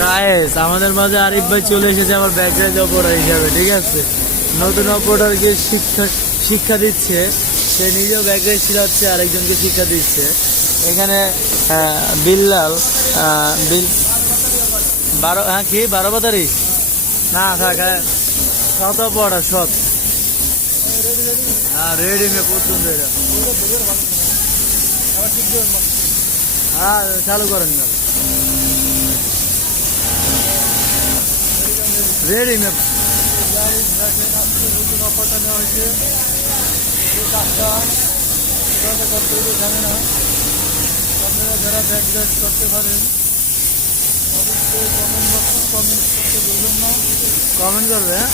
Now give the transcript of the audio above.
Guys আমাদের মাঝে আরিফ ভাই চলে এসেছে আমার ব্যাকগ্রাউন্ড অপারেটর হিসাবে, ঠিক আছে। নতুন অপারেটরকে শিক্ষা দিচ্ছে, সে নিজেও ব্যাকগ্রাউন্ড শিখাচ্ছে, আরেকজনকে শিক্ষা দিচ্ছে। এখানে বিল্লাল বিল 12, হ্যাঁ কি 12 বাতারি না থাক, হ্যাঁ শত পড়া সব, হ্যাঁ রেডি মে পছন্দ। হ্যাঁ চালু করেন না, রেডি ম্যাপ। নতুন অফারটা নেওয়া হয়েছে, এই কাজটা কীভাবে করতে হবে জানে না। আপনারা যারা ব্যাক গাইড করতে পারেন অবশ্যই কমেন্ট বক্সে কমেন্ট করতে বলবেন না, কমেন্ট করবে। হ্যাঁ